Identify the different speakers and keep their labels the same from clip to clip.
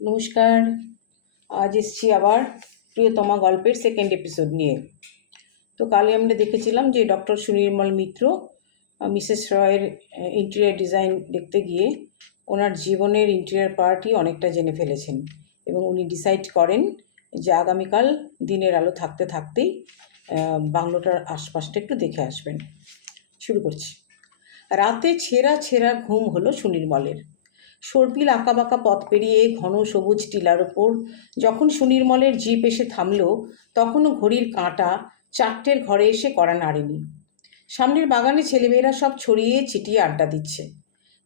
Speaker 1: নমস্কার। আজ এসছি আবার প্রিয়তমা গল্পের সেকেন্ড এপিসোড নিয়ে। তো কালে আমরা দেখেছিলাম যে ডক্টর সুনির্মল মিত্র মিসেস রয়ের ইন্টেরিয়ার ডিজাইন দেখতে গিয়ে ওনার জীবনের ইন্টেরিয়ার পার্টই অনেকটা জেনে ফেলেছেন এবং উনি ডিসাইড করেন যে আগামীকাল দিনের আলো থাকতে থাকতেই বাংলোটার আশপাশটা একটু দেখে আসবেন। শুরু করছি। রাতে ছেঁড়া ছেঁড়া ঘুম হলো সুনির্মলের। সর্পিল আঁকাবাঁকা পথ পেরিয়ে ঘন সবুজ টিলার ওপর যখন সুনির্মলের জিপ এসে থামল, তখনও ঘড়ির কাঁটা চারটের ঘরে এসে করা নাড়েনি। সামনের বাগানে ছেলেমেয়েরা সব ছড়িয়ে ছিটিয়ে আড্ডা দিচ্ছে।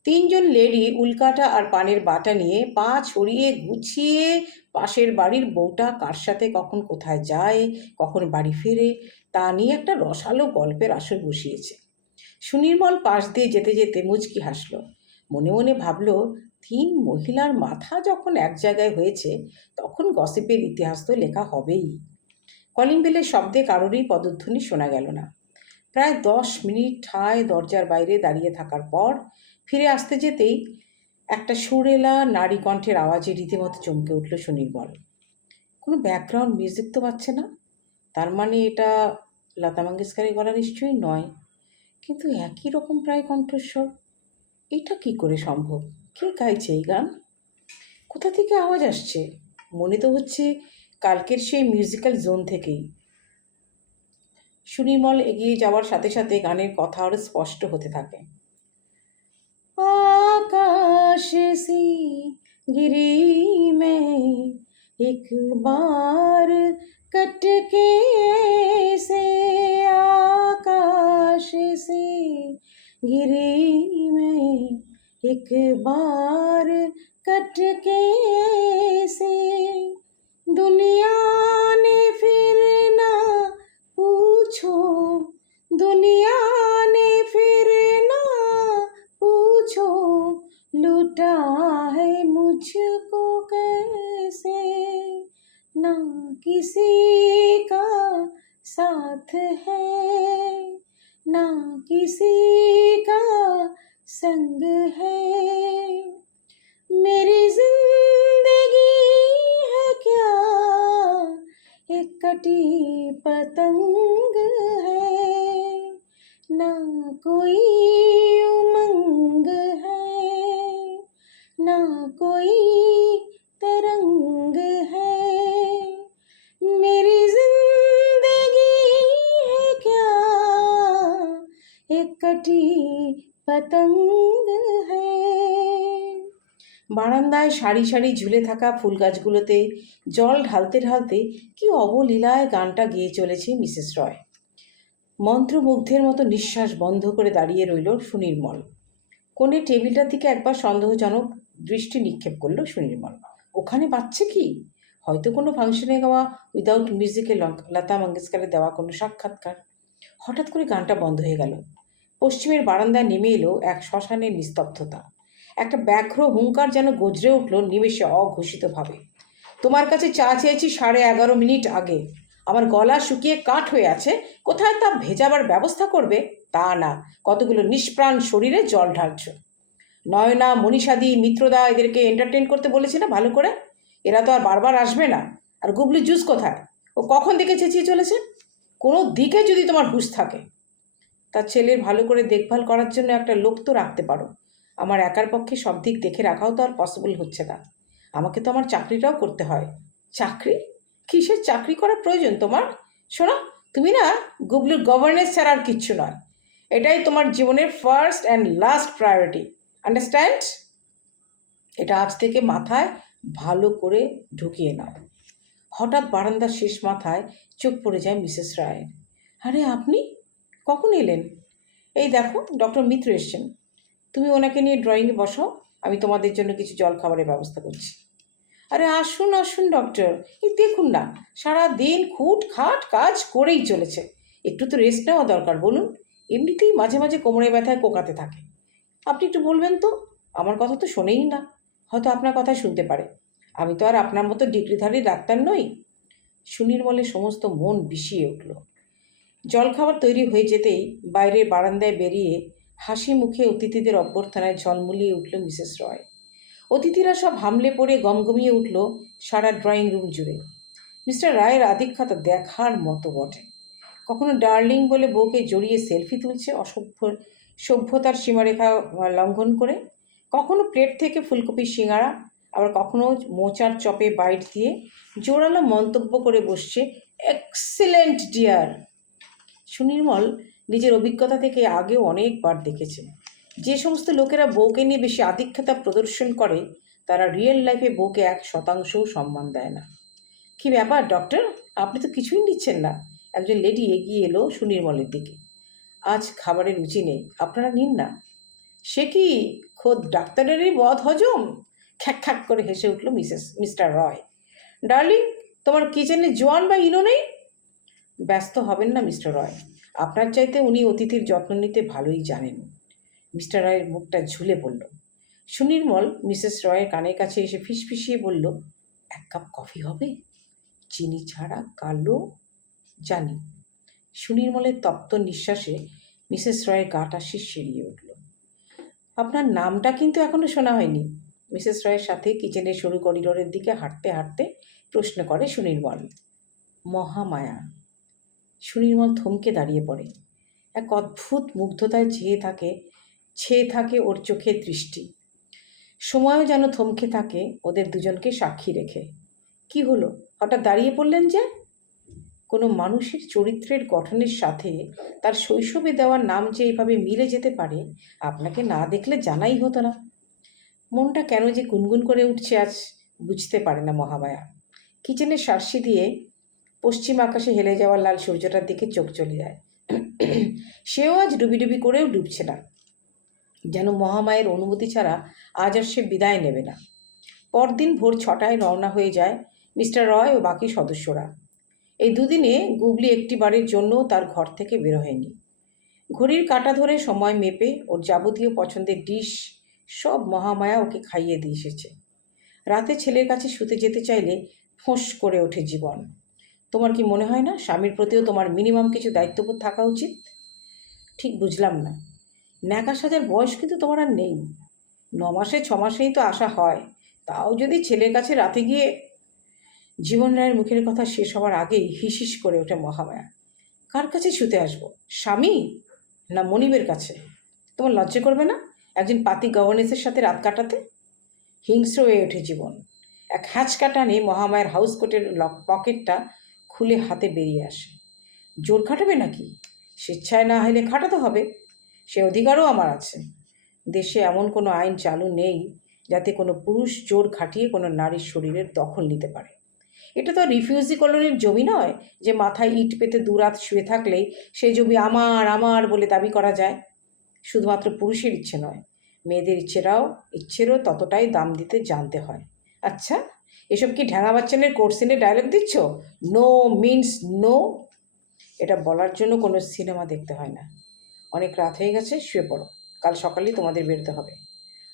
Speaker 1: তিনজন লেডি উল্কাটা আর পানের বাটা নিয়ে পা ছড়িয়ে গুছিয়ে পাশের বাড়ির বউটা কার সাথে কখন কোথায় যায়, কখন বাড়ি ফেরে, তা নিয়ে একটা রসালো গল্পের আসর বসিয়েছে। সুনির্মল পাশ দিয়ে যেতে যেতে মুচকি হাসল। মনে মনে ভাবল, তিন মহিলার মাথা যখন এক জায়গায় হয়েছে, তখন গসিপের ইতিহাস তো লেখা হবেই। কলিং বেলের শব্দে কারোরই পদধ্বনি শোনা গেল না। প্রায় দশ মিনিট ঠায় দরজার বাইরে দাঁড়িয়ে থাকার পর ফিরে আসতে যেতেই একটা সুরেলা নারী কণ্ঠের আওয়াজে রীতিমতো চমকে উঠল সুনির্মল কোনো ব্যাকগ্রাউন্ড মিউজিক তো পাচ্ছে না? তার মানে এটা লতা মঙ্গেশকরের গলা নিশ্চয়ই নয়। কিন্তু একই রকম প্রায় কণ্ঠস্বর। এটা কি করে সম্ভব কে গাইছে এই গান কোথা থেকে আওয়াজ আসছে মনে তো হচ্ছে কালকের সেই মিউজিক্যাল জোন থেকেই সুনির্মল এগিয়ে যাওয়ার সাথে সাথে গানের কথা আরও স্পষ্ট হতে থাকে आकाश सी गिरी में एक बार कट के से आकाश से गिरी में एक बार कट के से दुनिया ने फिर ना पूछो, दुनिया ने फिर ना पूछो, लुटा है मुझको कैसे? ना किसी का साथ है। ना किसी का संग है। मेरी ज़िंदगी है क्या? एक कटी पतंग है। ना कोई उमंग है। ना कोई तरंग है। मेरी ज़िंदगी কটি পতঙ্গ বারান্দায় সারি সারি ঝুলে থাকা ফুল গাছগুলোতে জল ঢালতে ঢালতে কি অবলীলায় গানটা গেয়ে চলেছে মিসেস রয়। মন্ত্রমুগ্ধের মতো নিঃশ্বাস বন্ধ করে দাঁড়িয়ে রইল সুনির্মল। কোণে টেবিলটার দিকে একবার সন্দেহজনক দৃষ্টি নিক্ষেপ করল সুনির্মল। ওখানে পাচ্ছে কি? হয়তো কোনো ফাংশনে গাওয়া উইদাউট মিউজিকে লতা মঙ্গেশকারের দেওয়া কোনো সাক্ষাৎকার। হঠাৎ করে গানটা বন্ধ হয়ে গেল। পশ্চিমের বারান্দায় নেমে এলো এক শ্মশানের নিস্তব্ধতা। একটা ব্যাঘ্র হুঙ্কার যেন গজরে উঠল নিমেষে অঘোষিতভাবে। তোমার কাছে চা চেয়েছি সাড়ে এগারো মিনিট আগে। আমার গলা শুকিয়ে কাঠ হয়ে আছে। কোথায় তা ভেজাবার ব্যবস্থা করবে? তা না, কতগুলো নিষ্প্রাণ শরীরে জল ঢালছ। নয়না, মনীষাদি, মিত্রদা এদেরকে এন্টারটেন করতে বলেছে না ভালো করে? এরা তো আর বারবার আসবে না। আর গুবলি জুস কোথায়? ও কখন দিকে চেঁচিয়ে চলেছে? কোনো দিকে যদি তোমার হুঁশ থাকে। তার ছেলের ভালো করে দেখভাল করার জন্য একটা লোক তো রাখতে পারো। আমার একার পক্ষে সব দিক দেখে রাখাও তো আর পসিবল হচ্ছে না। আমাকে তো আমার চাকরিটাও করতে হয়। চাকরি? কিসের চাকরি করার প্রয়োজন তোমার? শোনো, তুমি না গুবলুর গভর্নেন্স ছাড়া আর কিচ্ছু নয়। এটাই তোমার জীবনের first and last priority understand এটা আজ থেকে মাথায় ভালো করে ঢুকিয়ে নাও। হঠাৎ বারান্দার শেষ মাথায় চোখ পড়ে যায় মিসেস রায়ের। আরে, আপনি? কখন এলেন? এই দেখো, ডক্টর মিত্র এসছেন। তুমি ওনাকে নিয়ে ড্রয়িংয়ে বসো আমি তোমাদের জন্য কিছু জল খাবারের ব্যবস্থা করছি। আরে আসুন আসুন ডক্টর। এই দেখুন না সারা দিন খুট খাট কাজ করেই চলেছে। একটু তো রেস্ট নেওয়া দরকার, বলুন। এমনিতেই মাঝে মাঝে কোমরে ব্যথায় কোকাতে থাকে। আপনি একটু বলবেন তো, আমার কথা তো শোনেই না। হয়তো আপনার কথা শুনতে পারে। আমি তো আর আপনার মতো ডিগ্রিধারী ডাক্তার নই। সুনির্মলের সমস্ত মন বিষিয়ে উঠল। জলখাবার তৈরি হয়ে যেতেই বাইরের বারান্দায় বেরিয়ে হাসি মুখে অতিথিদের অভ্যর্থনায় ঝলমলিয়ে উঠল মিসেস রয়। অতিথিরা সব হামলে পড়ে গমগমিয়ে উঠল সারা ড্রয়িং রুম জুড়ে। মিস্টার রায়ের আধিক্ষাতা দেখার মতো বটে। কখনো ডার্লিং বলে বউকে জড়িয়ে সেলফি তুলছে অসভ্য সভ্যতার সীমারেখা লঙ্ঘন করে? কখনো প্লেট থেকে ফুলকপির সিঙাড়া আবার কখনো মোচার চপে বাইট দিয়ে জোরালো মন্তব্য করে বসছে, এক্সেলেন্ট ডিয়ার! সুনির্মল নিজের অভিজ্ঞতা থেকে আগেও অনেকবার দেখেছে। যে সমস্ত লোকেরা বউকে নিয়ে বেশি আধিক্যতা প্রদর্শন করে, তারা রিয়েল লাইফে বউকে এক শতাংশও সম্মান দেয় না। কি ব্যাপার ডক্টর আপনি তো কিছুই নিচ্ছেন না। একজন লেডি এগিয়ে এলো সুনির্মলের দিকে। আজ খাবারের রুচি নেই, আপনারা নিন না। সে কি খোদ ডাক্তারেরই বধ হজম? খ্যাক খ্যাক করে হেসে উঠল মিসেস, মিস্টার রয়। ডার্লিং, তোমার কিচেনে জোয়ান বা ইনো নেই? ব্যস্ত হবেন না, মিস্টার রয়। আপনার চাইতে উনি অতিথির যত্ন নিতে ভালোই জানেন। মিস্টার রয়ের মুখটা ঝুলে পড়ল। সুনির্মল মিসেস রয়ের কানের কাছে এসে ফিসফিসিয়ে বলল, এক কাপ কফি হবে? চিনি ছাড়া কালো জানি। সুনির্মলের তপ্ত নিঃশ্বাসে মিসেস রয়ের গাটা শিরশিরিয়ে উঠল। আপনার নামটা কিন্তু এখনও শোনা হয়নি। মিসেস রয়ের সাথে কিচেনের সরু করিডোরের দিকে হাঁটতে হাঁটতে প্রশ্ন করে সুনির্মল। মহামায়া। সুনির্মল থমকে দাঁড়িয়ে পড়ে। এক অদ্ভুত মুগ্ধতায় চেয়ে থাকে ছেয়ে থাকে ওর চোখের দৃষ্টি। সময়ও যেন থমকে থাকে ওদের দুজনকে সাক্ষী রেখে। কি হলো? হঠাৎ দাঁড়িয়ে পড়লেন যে? কোনো মানুষের চরিত্রের গঠনের সাথে তার শৈশবে দেওয়ার নাম যে এইভাবে মিলে যেতে পারে, আপনাকে না দেখলে জানাই হতো না। মনটা কেন যে গুনগুন করে উঠছে আজ বুঝতে পারে না মহামায়া। কিচেনের সার্সি দিয়ে পশ্চিম আকাশে হেলে যাওয়া লাল সূর্যটার দিকে চোখ চলে যায়। সেও আজ ডুবি ডুবি করেও ডুবছে না। যেন মহামায়ের অনুমতি ছাড়া আজ আর সে বিদায় নেবে না। পরদিন ভোর ছটায় রওনা হয়ে যায় মিস্টার রয় ও বাকি সদস্যরা। এই দুদিনে গুগলি একটি বারের জন্য তার ঘর থেকে বের হয়নি। ঘড়ির কাঁটা ধরে সময় মেপে ওর যাবতীয় পছন্দের ডিশ সব মহামায়া ওকে খাইয়ে দিয়ে এসেছে। রাতে ছেলের কাছে শুতে যেতে চাইলে ফোঁস করে ওঠে জীবন। তোমার কি মনে হয় না স্বামীর প্রতিও তোমার মিনিমাম কিছু দায়িত্ববোধ থাকা উচিত? ঠিক বুঝলাম না। ন্যাকা সাজার বয়স কিন্তু তোমার আর নেই। ন মাসে ছ মাসেই তো আসা হয়। তাও যদি ছেলের কাছে রাতে গিয়ে জীবন রায়ের মুখের কথা শেষ হওয়ার আগেই হিসিস করে ওঠে মহামায়া। কার কাছে শুতে আসব? স্বামী? না মনিবের কাছে? তোমার লজ্জা করবে না একজন পাতি গভর্নেন্সের সাথে রাত কাটাতে? হিংস্র হয়ে ওঠে জীবন। এক হ্যাঁচকা টানে মহামায়ের হাউস কোটের পকেটটা খুলে হাতে বেরিয়ে আসে। জোর খাটাবে নাকি? স্বেচ্ছায় না হলে খাটাতে হবে। সে অধিকারও আমার আছে। দেশে এমন কোনো আইন চালু নেই যাতে কোনো পুরুষ জোর খাটিয়ে কোনো নারীর শরীরের দখল নিতে পারে। এটা তো রিফিউজি কলোনির জমি নয় যে মাথায় ইট পেতে দুরাত শুয়ে থাকলেই সেই জমি আমার আমার বলে দাবি করা যায়। শুধুমাত্র পুরুষের ইচ্ছে নয়, মেয়েদের ইচ্ছেরাও, ইচ্ছেরও ততটাই দাম দিতে জানতে হয়। আচ্ছা এসব কি ঢ্যাঙা বাচ্চানের কোর্সিনে ডায়লগ দিচ্ছ? নো মিন্স নো এটা বলার জন্য কোনো সিনেমা দেখতে হয় না। অনেক রাত হয়ে গেছে, শুয়ে পড়ো। কাল সকালেই তোমাদের বেরোতে হবে।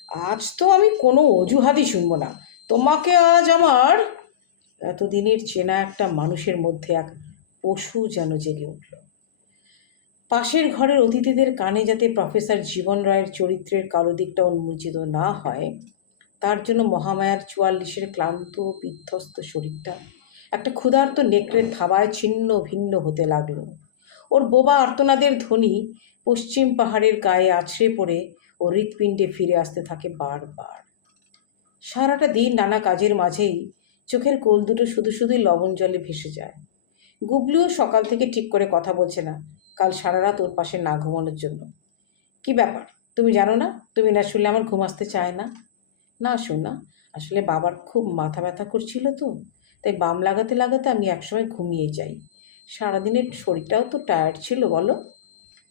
Speaker 1: আজ তো আমি কোনো অজুহাতই শুনব না। তোমাকে আজ আমার এতদিনের চেনা একটা মানুষের মধ্যে এক পশু যেন জেগে উঠল। পাশের ঘরের অতিথিদের কানে যাতে প্রফেসর জীবন রায়ের চরিত্রের কালো দিকটা উন্মোচিত না হয় তার জন্য মহামায়ার চুয়াল্লিশের ক্লান্ত, বিধ্বস্ত শরীরটা একটা ক্ষুধার্ত নেকড়ের থাবায় ছিন্ন ভিন্ন হতে লাগল। ওর বোবা আর্তনাদের ধ্বনি পশ্চিম পাহাড়ের গায়ে আছড়ে পড়ে ও হৃৎপিণ্ডে ফিরে আসতে থাকে বারবার। সারাটা দিন নানা কাজের মাঝেই চোখের কোল দুটো শুধু শুধুই লবণ জলে ভেসে যায়। গুবলুও সকাল থেকে ঠিক করে কথা বলছে না, কাল সারা রাত ওর পাশে না ঘুমানোর জন্য। কি ব্যাপার? তুমি জানো না? তুমি না শুনলে আমার ঘুম আসতে চায় না? না শোনা আসলে বাবার খুব মাথা ব্যথা করছিল তো, তাই বাম লাগাতে লাগাতে আমি একসময় ঘুমিয়ে যাই। সারাদিনের শরীরটাও তো টায়ার্ড ছিল, বলো?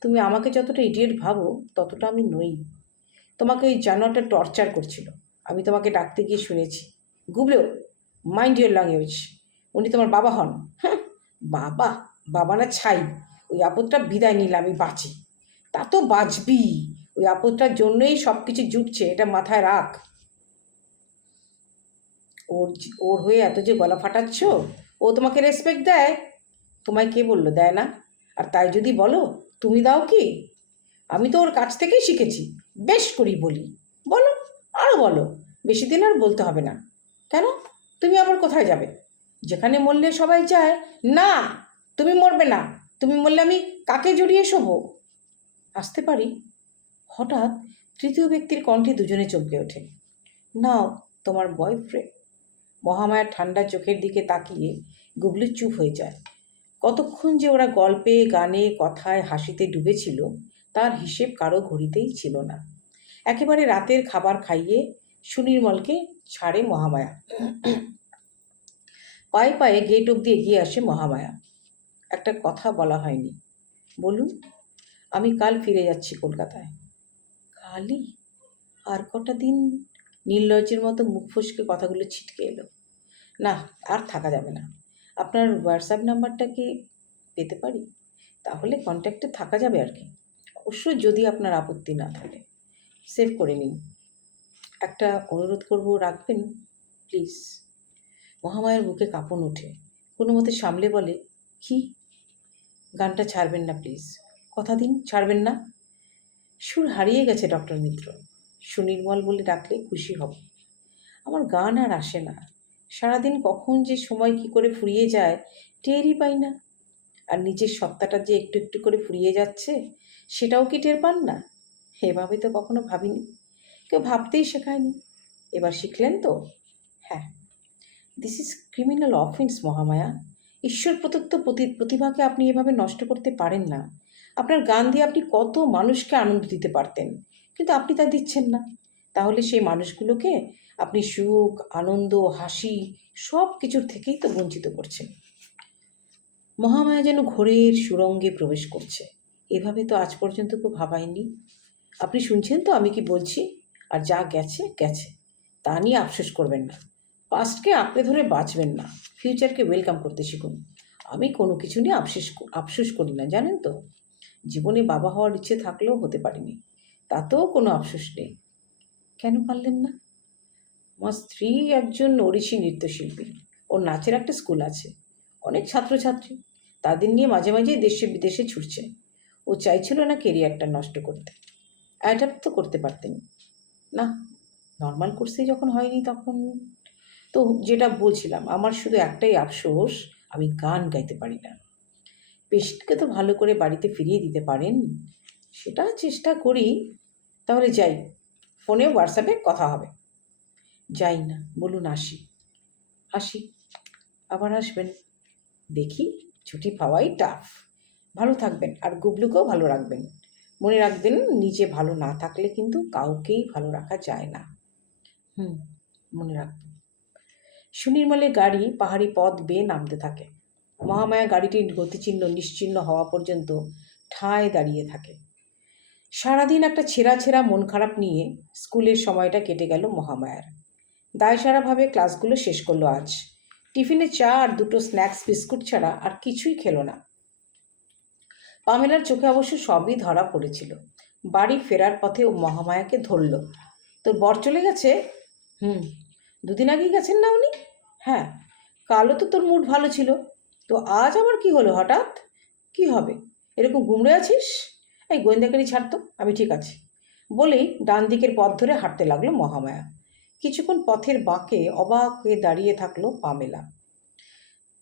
Speaker 1: তুমি আমাকে যতটা ইডিয়েট ভাবো, ততটা আমি নই। তোমাকে ওই জানোয়ারটা টর্চার করছিল। আমি তোমাকে ডাকতে গিয়ে শুনেছি। গুবলেও মাইন্ড ইউর ল্যাঙ্গুয়েজ উনি তোমার বাবা হন। হ্যাঁ বাবা বাবা না ছাই। ওই আপদটা বিদায় নিলে আমি বাঁচি। তা তো বাঁচবি। ওই আপদটার জন্যই সব কিছু জুটছে, এটা মাথায় রাখ। ওর ওর হয়ে এত যে গলা ফাটাচ্ছ, ও তোমাকে রেসপেক্ট দেয়? তোমায় কে বলল? দেয় না। আর তাই যদি বলো, তুমি দাও কি? আমি তো ওর কাছ থেকেই শিখেছি। বেশ করি বলি। বলো আরও বলো। বেশি দিন আর বলতে হবে না। কেন? তুমি আবার কোথায় যাবে? যেখানে মরলে সবাই যায়। না, তুমি মরবে না। তুমি মরলে আমি কাকে জড়িয়ে শোবো? আসতে পারি। হঠাৎ তৃতীয় ব্যক্তির কণ্ঠে দুজনে চমকে ওঠে। নাও, তোমার বয়ফ্রেন্ড মহামায়ার ঠান্ডা চোখের দিকে তাকিয়ে গুবলু চুপ হয়ে যায়। কতক্ষণ যে ওরা গল্পে, গানে, কথায় হাসিতে ডুবেছিল, তার হিসেব কারও ঘড়িতেই ছিল না। একেবারে রাতের খাবার খাইয়ে সুনির্মলকে ছাড়ে মহামায়া। পায়ে পায়ে গেট অব্দি এগিয়ে আসে মহামায়া। একটা কথা বলা হয়নি। বলুন, আমি কাল ফিরে যাচ্ছি কলকাতায়। কালই? আর কটা দিন নির্লজ্জের মতো মুখ ফসকে কথাগুলো ছিটকে এলো। না, আর থাকা যাবে না। আপনার হোয়াটসঅ্যাপ নাম্বারটা কি পেতে পারি? তাহলে কন্ট্যাক্টে থাকা যাবে আর কি। অবশ্যই যদি আপনার আপত্তি না থাকে। সেভ করে নিন। একটা অনুরোধ করব, রাখবেন? প্লিজ। মহামায়ার বুকে কাঁপন ওঠে কোনো মতে সামলে বলে, কি? গানটা ছাড়বেন না, প্লিজ। কথা দিন, ছাড়বেন না? সুর হারিয়ে গেছে ডক্টর মিত্র। সুনির্মল বলে ডাকলে খুশি হব। আমার গান আর আসে না। সারাদিন কখন যে সময় কি করে ফুরিয়ে যায়, টেরই পাই না। আর নিজের সত্তাটা যে একটু একটু করে ফুরিয়ে যাচ্ছে, সেটাও কি টের পান না? এভাবে তো কখনো ভাবিনি। কেউ ভাবতেই শেখায়নি। এবার শিখলেন তো? হ্যাঁ। This is criminal offence Mahamaya. ঈশ্বর প্রদত্ত প্রতি- প্রতিভাকে আপনি এভাবে নষ্ট করতে পারেন না। আপনার গান দিয়ে আপনি কত মানুষকে আনন্দ দিতে পারতেন। কিন্তু আপনি তা দিচ্ছেন না। তাহলে সেই মানুষগুলোকে আপনি সুখ, আনন্দ, হাসি সব কিছুর থেকেই তো বঞ্চিত করছেন। মহামায়া যেন ঘোরের সুরঙ্গে প্রবেশ করছে। এভাবে তো আজ পর্যন্ত কেউ ভাবায়নি। আপনি শুনছেন তো আমি কি বলছি? আর যা গেছে গেছে। তা নিয়ে আফসোস করবেন না। পাস্টকে আঁকড়ে ধরে বাঁচবেন না। ফিউচারকে ওয়েলকাম করতে শিখুন। আমি কোনো কিছু নিয়ে আফসোস আফসোস করি না, জানেন তো? জীবনে বাবা হওয়ার ইচ্ছে থাকলেও হতে পারিনি। তাতেও কোনো আফসোস নেই। কেন পারলেন না? আমার স্ত্রী একজন ওড়িশি নৃত্যশিল্পী। ওর নাচের একটা স্কুল আছে। অনেক ছাত্রছাত্রী। তাদের নিয়ে মাঝে মাঝে দেশে বিদেশে ছুটছে। ও চাইছিল না কেরিয়ারটা নষ্ট করতে। অ্যাডাপ্ট তো করতে পারতেন। না নর্মাল কোর্সে যখন হয়নি তখন তো যেটা বলছিলাম, আমার শুধু একটাই আফসোস, আমি গান গাইতে পারি না। পেশেন্টকে তো ভালো করে বাড়িতে ফিরিয়ে দিতে পারেন। সেটা চেষ্টা করি, তাহলে যাই। ফোনে হোয়াটসঅ্যাপে কথা হবে। যাই না, বলুন আসি। আসি। আবার আসবেন। দেখি, ছুটি পাওয়াই টাফ ভালো থাকবেন, আর গুবলুকেও ভালো রাখবেন। মনে রাখবেন, নিজে ভালো না থাকলে কিন্তু কাউকেই ভালো রাখা যায় না। হুম, মনে রাখবেন। সুনির্মলের গাড়ি পাহাড়ি পথ বেয়ে নামতে থাকে। মহামায়া গাড়িটির গতিচিহ্ন নিশ্চিহ্ন হওয়া পর্যন্ত ঠায় দাঁড়িয়ে থাকে। সারাদিন একটা ছেঁড়া ছেঁড়া মন খারাপ নিয়ে স্কুলের সময়টা কেটে গেল মহামায়ার। দায়সারাভাবে ক্লাসগুলো শেষ করল আজ। টিফিনে চা আর দুটো স্ন্যাক্স, বিস্কুট ছাড়া আর কিছুই খেলো না। পামেলার চোখে অবশ্য সবই ধরা পড়েছিল। বাড়ি ফেরার পথে ও মহামায়াকে ধরল। তোর বর চলে গেছে? হুম। দুদিন আগেই গেছেন না উনি? হ্যাঁ। কালও তো তোর মুড ভালো ছিল। তো আজ আবার কি হলো হঠাৎ? কি হবে? এরকম গুমড়ে আছিস? এই গোয়েন্দাকারি ছাড়তো আমি ঠিক আছি। বলেই ডান দিকের পথ ধরে হাঁটতে লাগল মহামায়া। কিছুক্ষণ পথের বাঁকে অবাক হয়ে দাঁড়িয়ে থাকল পামেলা।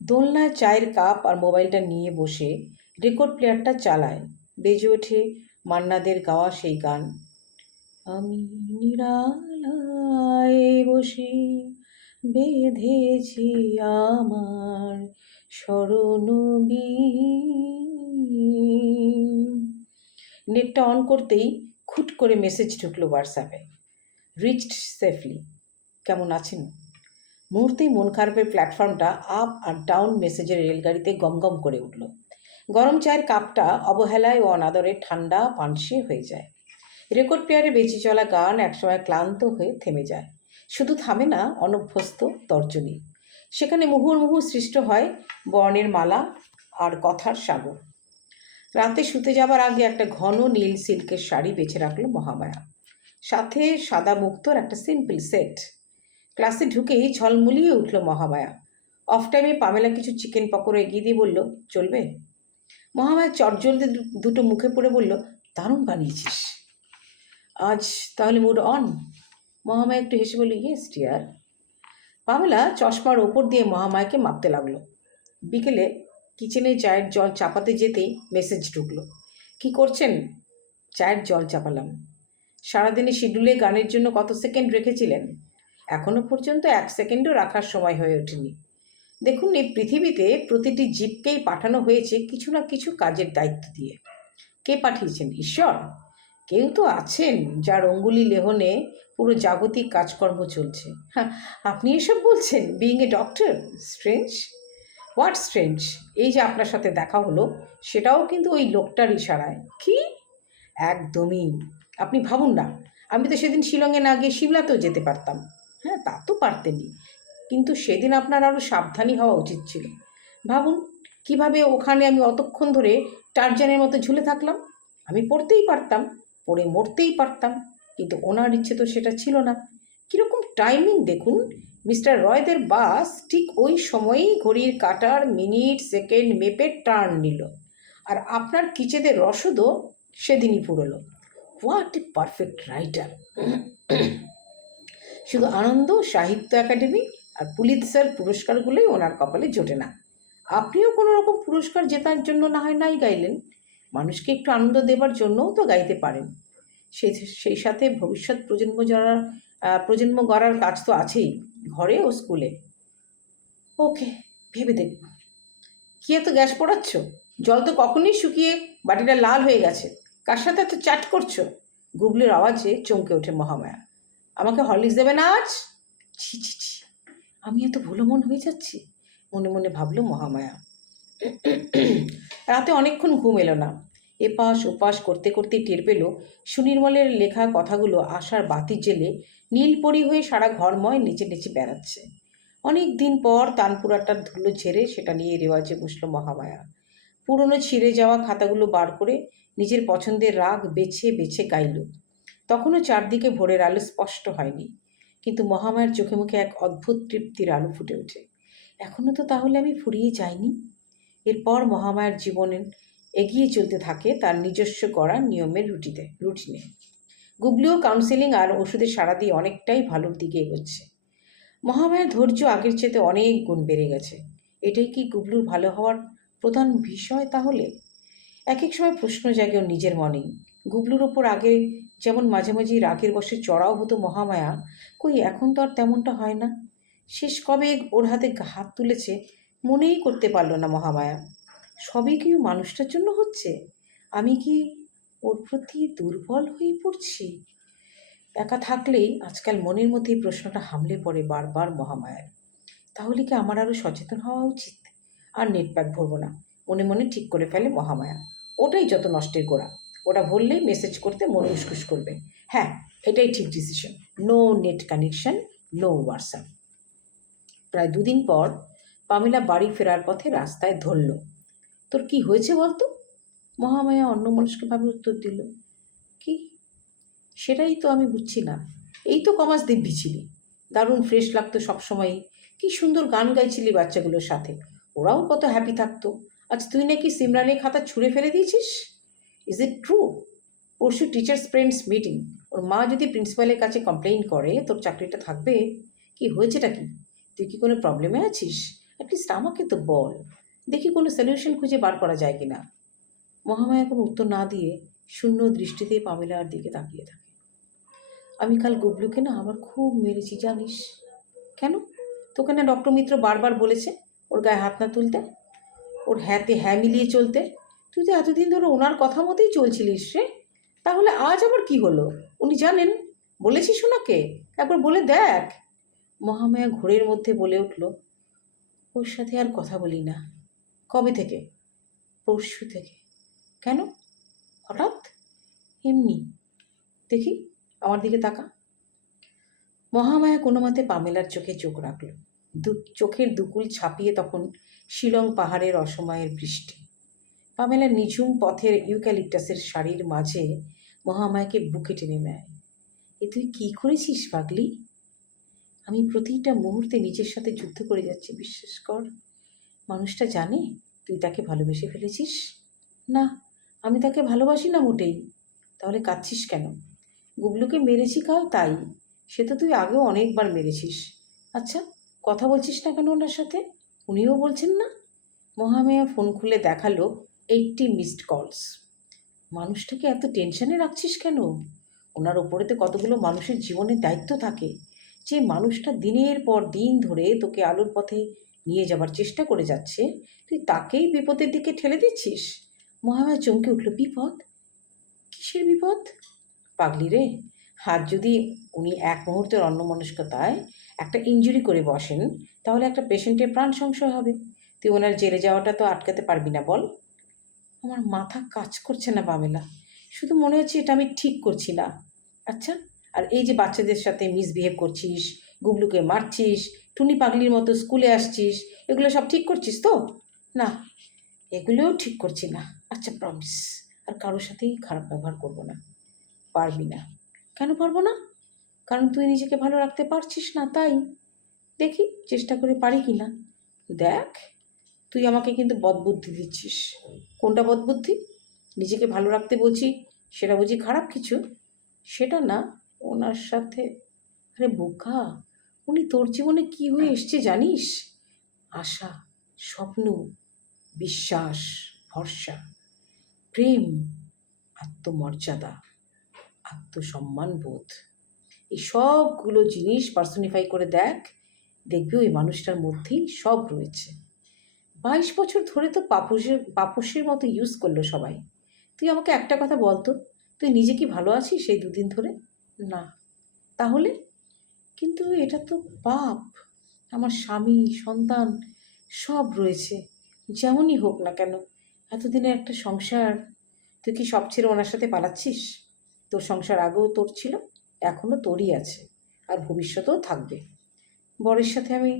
Speaker 1: দোলনায় চায়ের কাপ আর মোবাইলটা নিয়ে বসে রেকর্ড প্লেয়ারটা চালায়। বেজে ওঠে মান্নাদের গাওয়া সেই গান। আমি নিরালায় বসে বেঁধেছি আমার স্মরণ নেটটা অন করতেই খুট করে মেসেজ ঢুকলো হোয়াটসঅ্যাপে রিচড সেফলি কেমন আছেন? মুহূর্তেই মন খারাপের প্ল্যাটফর্মটা আপ আর ডাউন মেসেজের রেলগাড়িতে গমগম করে উঠল। গরম চায়ের কাপটা অবহেলায় ও অনাদরে ঠান্ডা পানসে হয়ে যায়। রেকর্ড প্লেয়ারে বেঁচে চলা গান একসময় ক্লান্ত হয়ে থেমে যায়। শুধু থামে না, অনভ্যস্ত তর্জনী। সেখানে মুহুর্মুহু সৃষ্ট হয় বর্ণের মালা আর কথার সাগর। রাতে শুতে যাবার আগে একটা ঘন নীল সিল্কের শাড়ি বেছে রাখল মহামায়া। সাথে সাদা মুক্তর একটা সিম্পল সেট ক্লাসে ঢুকেই ঝলমুলিয়ে উঠল মহামায়া। অফ টাইমে পামেলা কিছু চিকেন পকোড়া এগিয়ে দিয়ে বলল, চলবে? মহামায়া চটজলদি দুটো মুখে পড়ে বলল, দারুণ বানিয়েছিস। আজ তাহলে মুড অন মহামায়া একটু হেসে বলল ইয়েস ডিয়ার পামেলা চশমার ওপর দিয়ে মহামায়াকে মাপতে লাগল। বিকেলে কিচেনে চায়ের জল চাপাতে যেতেই মেসেজ ঢুকলো। কি করছেন? চায়ের জল চাপালাম। সারাদিনে শিডিউলে গানের জন্য কত সেকেন্ড রেখেছিলেন? এখনও পর্যন্ত এক সেকেন্ডও রাখার সময় হয়ে ওঠেনি। দেখুন, এই পৃথিবীতে প্রতিটি জীবকেই পাঠানো হয়েছে কিছু না কিছু কাজের দায়িত্ব দিয়ে। কে পাঠিয়েছেন? ঈশ্বর? কেউ তো আছেন যার অঙ্গুলি লেহনে পুরো জাগতিক কাজকর্ম চলছে। হ্যাঁ আপনি এসব বলছেন? Being a doctor strange what strange এই যে আপনার সাথে দেখা হলো, সেটাও কিন্তু ওই লোকটার ইশারায়। কি? একদমই। আপনি ভাবুন না, আমি তো সেদিন শিলংয়ে না গিয়ে সিমলাতেও যেতে পারতাম। হ্যাঁ তা তো পারতেনই। কিন্তু সেদিন আপনার আরও সাবধানী হওয়া উচিত ছিল। ভাবুন, কীভাবে ওখানে আমি অতক্ষণ ধরে টার্জানের মতো ঝুলে থাকলাম? আমি পড়তেই পারতাম, পড়ে মরতেই পারতাম, কিন্তু ওনার ইচ্ছে তো সেটা ছিল না। কীরকম টাইমিং দেখুন। মিস্টার রয়দের বাস ঠিক ওই সময়েই ঘড়ির কাটার মিনিট, সেকেন্ড মেপে টার্ন নিল। আর আপনার কিচেদের রসদও সেদিনই পুরোলো হোয়াট এ পারফেক্ট রাইটার। শুধু আনন্দ, সাহিত্য একাডেমি আর পুলিৎসার পুরস্কারগুলোই ওনার কপালে জোটে না। আপনিও কোনো রকম পুরস্কার জেতার জন্য না হয় নাই গাইলেন। মানুষকে একটু আনন্দ দেবার জন্যও তো গাইতে পারেন। সেই সেই সাথে ভবিষ্যৎ প্রজন্ম যারা প্রজন্ম গড়ার কাজ তো আছেই। ঘরে ও স্কুলে। ওকে, ভেবে দেখব। কি এত গ্যাস পড়াচ্ছ? জল তো কখনই শুকিয়ে বাটিটা লাল হয়ে গেছে। কার সাথে এত চ্যাট করছ? গুবলির আওয়াজে চমকে ওঠে মহামায়া। আমাকে হরলিক্স দেবে না আজ? ছি ছি ছি। আমি এত ভুলো মন হয়ে যাচ্ছি? মনে মনে ভাবলো মহামায়া। রাতে অনেকক্ষণ ঘুম এলো না। এপাশ ওপাশ করতে করতে টের পেল সুনির্মলের লেখা কথাগুলো আশার বাতি জেলে নীলপরি হয়ে সারা ঘরময় নিচে নিচে বেড়াচ্ছে। অনেক দিন পর তানপুরাটার ধুলো ঝেড়ে সেটা নিয়ে রেওয়াজে বসল মহামায়া। পুরনো ছিঁড়ে যাওয়া খাতাগুলো বার করে নিজের পছন্দের রাগ বেছে বেছে গাইল। তখনও চারদিকে ভোরের আলো স্পষ্ট হয়নি। কিন্তু মহামায়ার চোখে মুখে এক অদ্ভুত তৃপ্তির আলো ফুটে ওঠে। এখনও তো তাহলে আমি ফুরিয়ে যাইনি? এরপর মহামায়ার জীবনে এগিয়ে চলতে থাকে তার নিজস্ব গড়া নিয়মের রুটিতে, রুটিনে। গুবলিও কাউন্সেলিং আর ওষুধের সারা দিয়ে অনেকটাই ভালোর দিকে এগোচ্ছে। মহামায়ার ধৈর্য আগের চেতে অনেক গুণ বেড়ে গেছে। এটাই কি গুবলুর ভালো হওয়ার প্রধান বিষয় তাহলে? এক এক সময় প্রশ্ন জাগে ওর নিজের মনেই গুবলুর ওপর আগে যেমন মাঝে মাঝেই রাগের বসে চড়াও হতো মহামায়া, কই এখন তো আর তেমনটা হয় না। শেষ কবে ওর হাতে হাত তুলেছে, মনেই করতে পারল না মহামায়া। সবই কি মানুষটার জন্য হচ্ছে? আমি কি ওর প্রতি দুর্বল হয়ে পড়ছি? একা থাকলেই আজকাল মনের মধ্যে এই প্রশ্নটা হামলে পড়ে বারবার মহামায়ার। তাহলে কি আমার আরও সচেতন হওয়া উচিত? আর নেট প্যাক ভরবো না। মনে মনে ঠিক করে ফেলে মহামায়া। ওটাই যত নষ্টের গোড়া। ওটা ভরলেই মেসেজ করতে মন উসকুস করবে। হ্যাঁ এটাই ঠিক decision no net connection no WhatsApp প্রায় দুদিন পর পামিলা বাড়ি ফেরার পথে রাস্তায় ধরল। তোর কি হয়েছে বলতো? মহামায়া অন্য মানুষকেভাবে উত্তর দিল, কি? সেটাই তো আমি বুঝছি না। এই তো কমাস দিব্যি ছিলি দারুণ ফ্রেশ লাগতো সবসময়ই। কি সুন্দর গান গাইছিলি বাচ্চাগুলোর সাথে। ওরাও কত হ্যাপি থাকতো। আজ তুই নাকি সিমরানের খাতা ছুঁড়ে ফেলে দিয়েছিস? ইজ ইট ট্রু পরশু টিচার্স ফ্রেন্ডস মিটিং ওর মা যদি প্রিন্সিপালের কাছে কমপ্লেইন করে, তোর চাকরিটা থাকবে? কি হয়েছেটা কি? তুই কি কোনো প্রবলেমে আছিস? অ্যাটলিস্ট আমাকে তো বল। দেখি কোনো সলিউশন খুঁজে বার করা যায় কিনা। মহামায়া কোনো উত্তর না দিয়ে শূন্য দৃষ্টিতে পামেলার দিকে তাকিয়ে থাকে। আমি কাল গুবলুকে না আবার খুব মেরেছি, জানিস। কেন? তোকে না ডক্টর মিত্র বারবার বলেছে ওর গায়ে হাত না তুলতে, ওর হ্যাঁতে হ্যাঁ মিলিয়ে চলতে। তুই তো এতদিন ধরে ওনার কথা মতোই চলছিলিস রে। তাহলে আজ আবার কি হলো? উনি জানেন? বলেছিস ওনাকে? একবার বলে দেখ। মহামায়া ঘোরের মধ্যে বলে উঠল, ওর সাথে আর কথা বলি না। কবে থেকে? পরশু থেকে। কেন? হঠাৎ? এমনি। দেখি, আমার দিকে তাকা। মহামায়া কোনো মতে পামেলার চোখে চোখ রাখল। দু, চোখের দুকুল ছাপিয়ে তখন শিলং পাহাড়ের অসময়ের বৃষ্টি। পামেলা নিঝুম পথের ইউক্যালিপটাসের শাড়ির মাঝে মহামায়াকে বুকে টেনে নেয়। এ তুই কী করেছিস, পাগলি? আমি প্রতিটা মুহূর্তে নিজের সাথে যুদ্ধ করে যাচ্ছি, বিশ্বাস কর। মানুষটা জানে তুই তাকে ভালোবেসে ফেলেছিস? না, আমি তাকে ভালোবাসি না মোটেই। তাহলে কাঁদছিস কেন? গুবলুকে মেরেছি কাল তাই। সে তো তুই আগেও অনেকবার মেরেছিস। আচ্ছা কথা বলছিস না কেন ওনার সাথে? উনিও বলছেন না? মহামেয়া ফোন খুলে দেখাল এইটটি মিসড কলস। মানুষটাকে এত টেনশনে রাখছিস কেন? ওনার ওপরে তো কতগুলো মানুষের জীবনের দায়িত্ব থাকে। যে মানুষটা দিনের পর দিন ধরে তোকে আলোর পথে নিয়ে যাবার চেষ্টা করে যাচ্ছে, তুই তাকেই বিপদের দিকে ঠেলে দিচ্ছিস? মহামায়া চমকে উঠল, বিপদ? কিসের বিপদ? পাগলি রে হাত যদি উনি এক মুহূর্তের অন্যমনস্কতায় একটা ইঞ্জুরি করে বসেন, তাহলে একটা পেশেন্টের প্রাণ সংশয় হবে। তুই ওনার জেলে যাওয়াটা তো আটকাতে পারবি না বল। আমার মাথা কাজ করছে না বামেলা। শুধু মনে হচ্ছে এটা আমি ঠিক করছি না। আচ্ছা আর এই যে বাচ্চাদের সাথে মিসবিহেভ করছিস, গুবলুকে মারছিস, টুনি পাগলির মতো স্কুলে আসছিস, এগুলো সব ঠিক করছিস তো? না, এগুলোও ঠিক করছি না। আচ্ছা প্রমিস আর কারোর সাথেই খারাপ ব্যবহার করব না। পারবি না। কেন পারব না? কারণ তুই নিজেকে ভালো রাখতে পারছিস না, তাই। দেখি, চেষ্টা করে পারি কি না। দেখ, তুই আমাকে কিন্তু বদবুদ্ধি দিচ্ছিস। কোনটা বদবুদ্ধি? নিজেকে ভালো রাখতে বলছি, সেটা বুঝি খারাপ কিছু? সেটা না ওনার সাথে? আরে বোকা, উনি তোর জীবনে কি হয়ে এসছে জানিস? আশা, স্বপ্ন, বিশ্বাস, ভরসা, প্রেম, আত্মমর্যাদা আত্মসম্মানবোধ এই সবগুলো জিনিস পার্সোনিফাই করে দেখ, দেখবি ওই মানুষটার মধ্যেই সব রয়েছে। বাইশ বছর ধরে তো পাপসের পাপসের মতো ইউজ করল সবাই। তুই আমাকে একটা কথা বলতো তুই নিজে কি ভালো আছিস সেই দুদিন ধরে? না। তাহলে? কিন্তু এটা তো পাপ। আমার স্বামী, সন্তান সব রয়েছে। যেমনই হোক না কেন, এতদিনের একটা সংসার, তুই কি সব ছেড়ে ওনার সাথে পালাচ্ছিস? তোর সংসার আগেও তোর ছিল এখনও তোরই আছে, আর ভবিষ্যতেও থাকবে। বরের সাথে আমি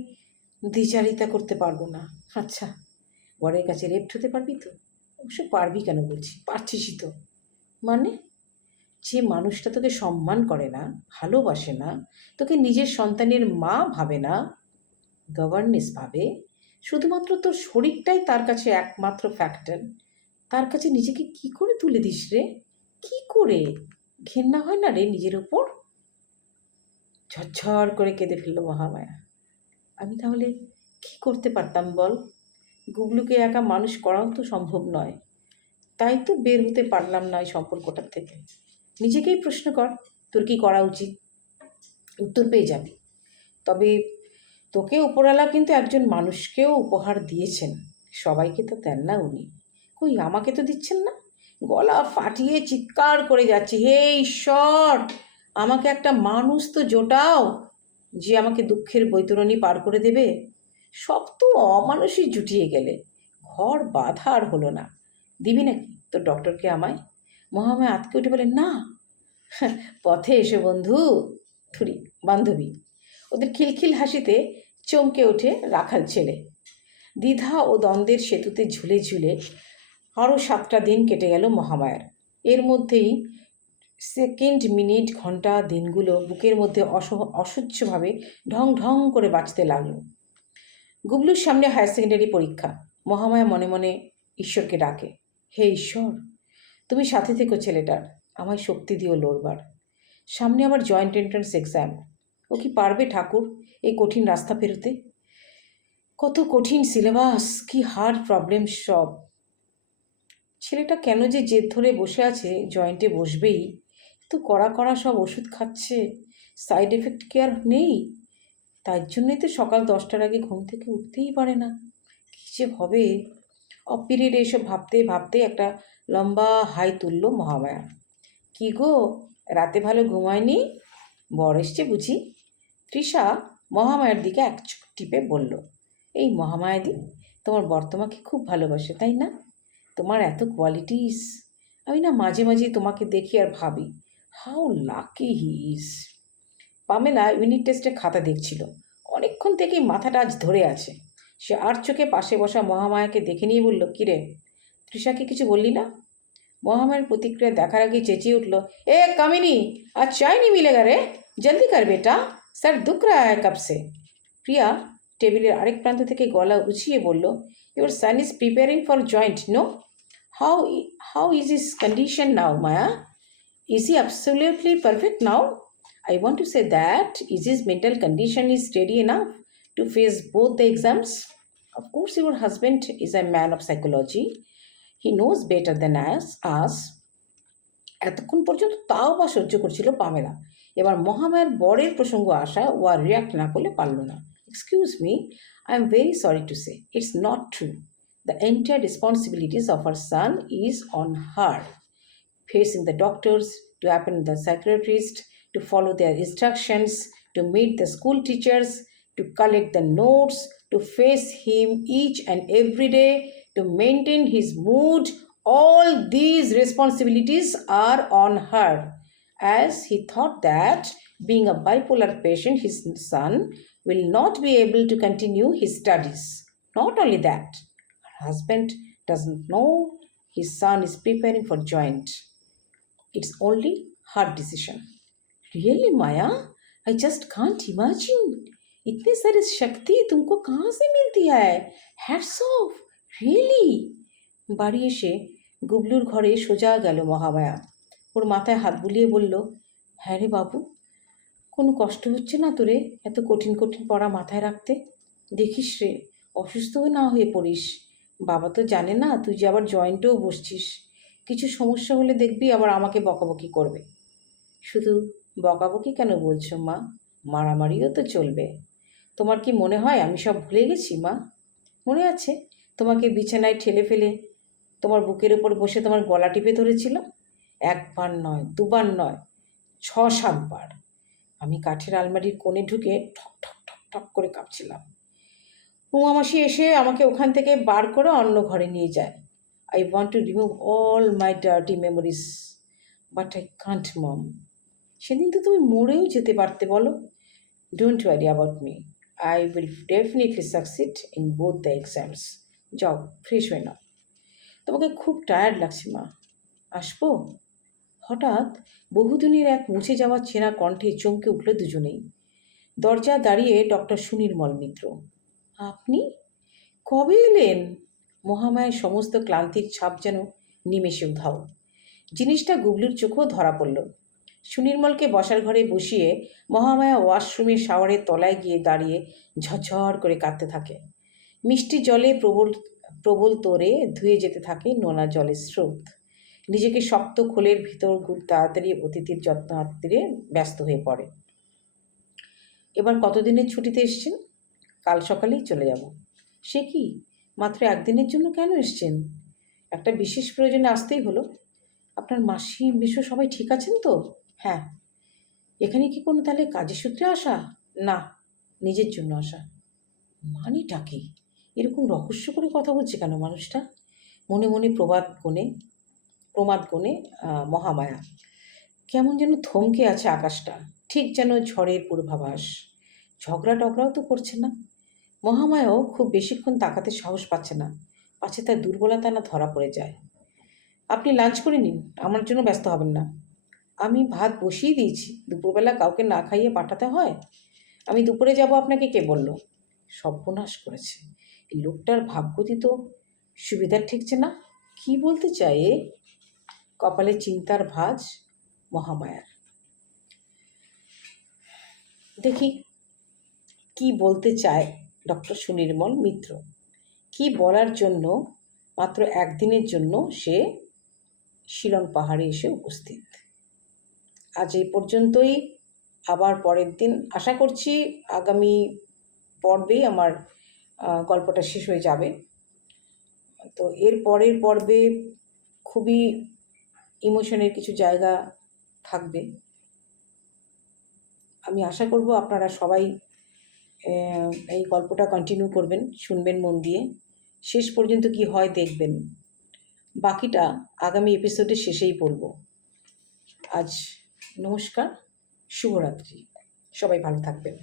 Speaker 1: দ্বিচারিতা করতে পারব না। আচ্ছা বরের কাছে রেপ্ট হতে পারবি তো? অবশ্য পারবি কেন বলছি? পারছিসই তো। মানে? যে মানুষটা তোকে সম্মান করে না, ভালোবাসে না, তোকে নিজের সন্তানের মা ভাবে না গভর্নেন্স ভাবে, শুধুমাত্র তোর শরীরটাই তার কাছে একমাত্র ফ্যাক্টর তার কাছে নিজেকে কি করে তুলে দিস রে? কি করে? ঘেন্না হয় না রে নিজের ওপর ঝরঝর করে কেঁদে ফেলল মহামায়া। আমি তাহলে কি করতে পারতাম বল? গুবলুকে একা মানুষ করাও তো সম্ভব নয়। তাই তো বের হতে পারলাম না এই সম্পর্কটার থেকে। নিজেকেই প্রশ্ন কর, তোর কি করা উচিত? উত্তর পেয়ে যাবি। তবে তোকে উপরওয়ালা কিন্তু একজন মানুষকেও উপহার দিয়েছেন। সবাইকে তো দেন না উনি। কই, আমাকে তো দিচ্ছেন না? গলা ফাটিয়ে চিৎকার করে যাচ্ছে, হে ঈশ্বর, আমাকে একটা মানুষ তো জোটাও, যে আমাকে দুঃখের বৈতরণী পার করে দেবে? সব তো অমানুষই জুটিয়ে গেলে। ঘর বাধা আর হলো না। দিবি নাকি? তোর ডক্টরকে আমায়? মহামায় আতকে উঠে বলেন না, পথে এসে বন্ধু। থুরি বান্ধবী। ওদের খিলখিল হাসিতে চমকে ওঠে রাখাল ছেলে। দ্বিধা ও দ্বন্দ্বের সেতুতে ঝুলে ঝুলে আরও সাতটা দিন কেটে গেল মহামায়ার। এর মধ্যেই সেকেন্ড মিনিট, ঘণ্টা, দিনগুলো বুকের মধ্যে অস, অসহ্যভাবে ঢং ঢং করে বাঁচতে লাগল। গুবলুর সামনে হায়ার সেকেন্ডারি পরীক্ষা। মহামায়া মনে মনে ঈশ্বরকে ডাকে, হে ঈশ্বর তুমি সাথে থেকো ছেলেটার আমায় শক্তি দিও লড়বার। সামনে আবার জয়েন্ট এন্ট্রান্স এক্সাম ও কি পারবে ঠাকুর এই কঠিন রাস্তা পেরোতে কত কঠিন সিলেবাস কি হার্ড প্রবলেম সব। ছেলেটা কেন যে জেদ ধরে বসে আছে জয়েন্টে বসবেই তো কড়া কড়া সব ওষুধ খাচ্ছে সাইড এফেক্ট কি আর নেই। তার জন্যই তো সকাল দশটার আগে ঘুম থেকে উঠতেই পারে না। কী যে হবে? অফ পিরিয়ড এইসব ভাবতে ভাবতে একটা লম্বা হাই তুলল মহামায়া। কি গো, রাতে ভালো ঘুমায়নি? বর এসছে বুঝি? তৃষা মহামায়ার দিকে এক চোখ টিপে বলল, এই মহামায়াদি, তোমার বর তোমাকে খুব ভালোবাসে, তাই না? তোমার এত কোয়ালিটিস। আমি না মাঝে মাঝে তোমাকে দেখি আর ভাবি, how lucky he is. Pamela unit টেস্টের খাতা দেখছিল। অনেকক্ষণ থেকেই মাথাটা আজ ধরে আছে। সে আর চোখে পাশে বসা মহামায়াকে দেখে নিয়ে বলল, কিরে, তৃষাকে কিছু বললি না? মহামায়ের প্রতিক্রিয়া দেখার আগেই চেঁচিয়ে উঠল, এ কামিনী, আজ চাই নি মিলেগা রে? জলদি কর বেটা, স্যার দুঃখ রা হ্যায় কব সে প্রিয়া টেবিলের আরেক প্রান্ত থেকে গলা উছিয়ে বলল your son is preparing for joint, no? How how is his condition now, Maya? Is he absolutely perfect now? I want to say that is his mental condition is steady enough to face both the exams? Of course, your husband is a man of psychology. He knows better than us. us. এতক্ষণ পর্যন্ত তাও বা সহ্য করছিল Pamela এবার মহামায়ার বরের প্রসঙ্গ আসা ও আর রিয়াক্ট না করলে পারল না excuse me I am very sorry to say it's not true the entire responsibilities of our son is on her facing the doctors, to attend the psychiatrist, to follow their instructions, to meet the school teachers, to collect the notes, to face him each and every day, to maintain his mood. All these responsibilities are on her. As he thought that being a bipolar patient, his son will not be able to continue his studies. Not only that, her husband doesn't know his son is preparing for joint. It's only her decision. Really, Maya? I just can't imagine. इतनी सारी शक्ति तुमको कहाँ से मिलती है hats off really বাড়ি এসে গুবলুর ঘরে সোজা গেল মহামায়া ওর মাথায় হাত বুলিয়ে বলল হ্যাঁ রে বাবু কোনো কষ্ট হচ্ছে না তোরে এত কঠিন কঠিন পড়া মাথায় রাখতে দেখিস রে অসুস্থ হয়ে না হয়ে পড়িস বাবা তো জানে না তুই যে আবার জয়েন্টেও বসছিস কিছু সমস্যা হলে দেখবি আবার আমাকে বকাবকি করবে শুধু বকাবকি কেন বলছো মা মারামারিও তো চলবে তোমার কি মনে হয় আমি সব ভুলে গেছি, মা? মনে আছে। তোমাকে বিছানায় ঠেলে ফেলে তোমার বুকের ওপর বসে তোমার গলা টিপে ধরেছিল? একবার নয়, দুবার নয় ছ সাতবার আমি কাঠের আলমারির কোণে ঢুকে ঠক ঠক ঠক ঠক করে কাঁপছিলাম। উমামাসি এসে আমাকে ওখান থেকে বার করে অন্য ঘরে নিয়ে যায়। I want to remove all my dirty memories but I can't mom সেদিন তো তুমি মরেও যেতে পারতে বলো। Don't worry about me I will definitely succeed in both the exams যাও ফ্রেশ হয়ে নাও। তোমাকে খুব টায়ার্ড লাগছে, মা। আসব? হঠাৎ বহুদিনের এক মুছে যাওয়া চেনা কণ্ঠে চমকে উঠল দুজনেই। দরজা দাঁড়িয়ে ডক্টর সুনির্মল মিত্র। আপনি? কবে এলেন? মহামায়ের সমস্ত ক্লান্তির ছাপ যেন নিমেষে উধাও। জিনিসটা গুবলুর চোখেও ধরা পড়ল। সুনির্মলকে বসার ঘরে বসিয়ে মহামায়া ওয়াশরুমের শাওয়ারের তলায় গিয়ে দাঁড়িয়ে ঝরঝর করে কাঁদতে থাকে। মিষ্টি জলে প্রবল প্রবল তোরে ধুয়ে যেতে থাকে নোনা জলের স্রোত। নিজেকে শক্ত খোলের ভিতর খুব তাড়াতাড়ি অতিথির যত্নার্থে ব্যস্ত হয়ে পড়ে। এবার কতদিনের ছুটিতে এসছেন? কাল সকালেই চলে যাব। সে কি? মাত্র একদিনের জন্য কেন এসছেন? একটা বিশেষ প্রয়োজনে আসতেই হলো। আপনার মাসি বিশু সবাই ঠিক আছেন তো? হ্যাঁ। এখানে কি কোনো তাহলে কাজের সূত্রে আসা? না নিজের জন্য আসা। মানেটা কি? এরকম রহস্য করে কথা বলছে কেন মানুষটা? মনে মনে প্রবাদ গুণে প্রমাদ আহ, মহামায়া। কেমন যেন থমকে আছে আকাশটা। ঠিক যেন ঝড়ের পূর্বাভাস। ঝগড়া টগড়াও তো করছে না। মহামায়াও খুব বেশিক্ষণ তাকাতে সাহস পাচ্ছে না। পাছে তার দুর্বলতা না ধরা পড়ে যায়। আপনি লাঞ্চ করে নিন। আমার জন্য ব্যস্ত হবেন না। আমি ভাত বসিয়ে দিয়েছি। দুপুরবেলা কাউকে না খাইয়ে পাঠাতে হয়? আমি দুপুরে যাব আপনাকে কে বলল? সর্বনাশ করেছে। এই লোকটার ভাবগতি তো সুবিধার ঠেকছে না। কি বলতে চায় কপালে চিন্তার ভাঁজ মহামায়ার। দেখি কি বলতে চায় ডক্টর সুনির্মল মিত্র। কি বলার জন্য মাত্র একদিনের জন্য সে শিলং পাহাড়ে এসে উপস্থিত? আজ এই পর্যন্তই। আবার পরের দিন আশা করছি আগামী পর্বেই আমার গল্পটা শেষ হয়ে যাবে। তো এর পরের পর্বে খুবই ইমোশনের কিছু জায়গা থাকবে। আমি আশা করব আপনারা সবাই এই গল্পটা কন্টিনিউ করবেন, শুনবেন মন দিয়ে। শেষ পর্যন্ত কি হয় দেখবেন। বাকিটা আগামী এপিসোডের শেষেই বলব। আজ নমস্কার শুভরাত্রি। সবাই ভালো থাকবেন।